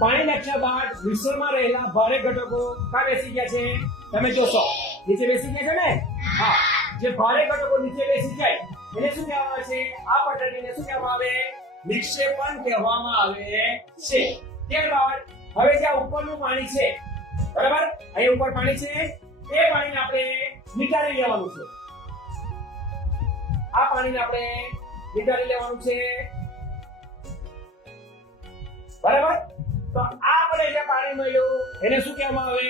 પાણી નાખ્યા બાદ મિશ્રણમાં રહેલા ભારે ઘટકો ક્યાં બેસી ગયા છે તમે જોશો નીચે બેસી ગયા છે ને હા જે ભારે ઘટકો નીચે બેસી જાય એને શું કહેવામાં આવે છે આ પદ્ધતિને શું કહેવામાં આવે નિક્ષેપણ કહેવામાં આવે છે ત્યારબાદ હવે જે આ ઉપરનું પાણી છે બરાબર અહીં ઉપર પાણી છે એ પાણીને આપણે નિતારી લેવાનું છે આ પાણીને આપણે નિતારી લેવાનું છે બરાબર તો આપણે જે પાણી મળ્યું એને શું કહેવામાં આવે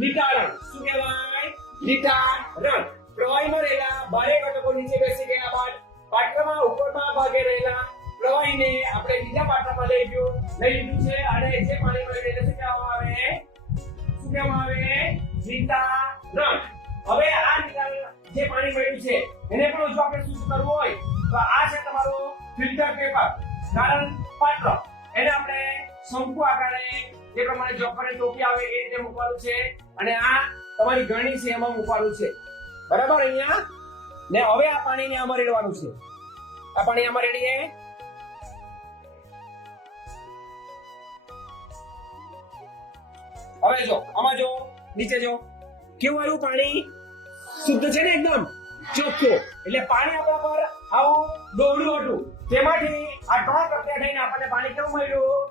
નિતારણ શું કહેવાય નિતારણ પ્રવાહીમાં રહેલા ભારે ઘટકો નીચે બેસી ગયા બાદ પાત્રમાં ઉપરના ભાગે રહેલા પ્રવાહીને આપણે બીજા પાત્રમાં લઈ લીધું છે અને જે પાણી મળ્યું એને શું કહેવામાં આવે નિતારણ હવે આ નિતારણ જે પાણી મળ્યું છે એને પણ જો આપણે શુદ્ધ કરવું હોય તો આ છે તમારું ફિલ્ટર પેપર કારણ પાત્ર એને આપણે શંકુ આકારે જે પ્રમાણે જોકરની ટોપી આવે એ રીતે મૂકવાનું છે અને આ તમારી ગરણી છે એમાં મૂકવાનું છે બરાબર અહીંયા ને હવે આ પાણીને આમાં રેડવાનું છે આ પાણી આમાં રેડીએ હવે જો આમાં જો નીચે જો કેવું આવ્યું પાણી શુદ્ધ છે ને એકદમ ચોખ્ખું એટલે પાણી આપણા પર આવું દોડ્યું હતું તેમાંથી આ 3 પ્રક્રિયા થઈને આપણને પાણી કેવું મળ્યું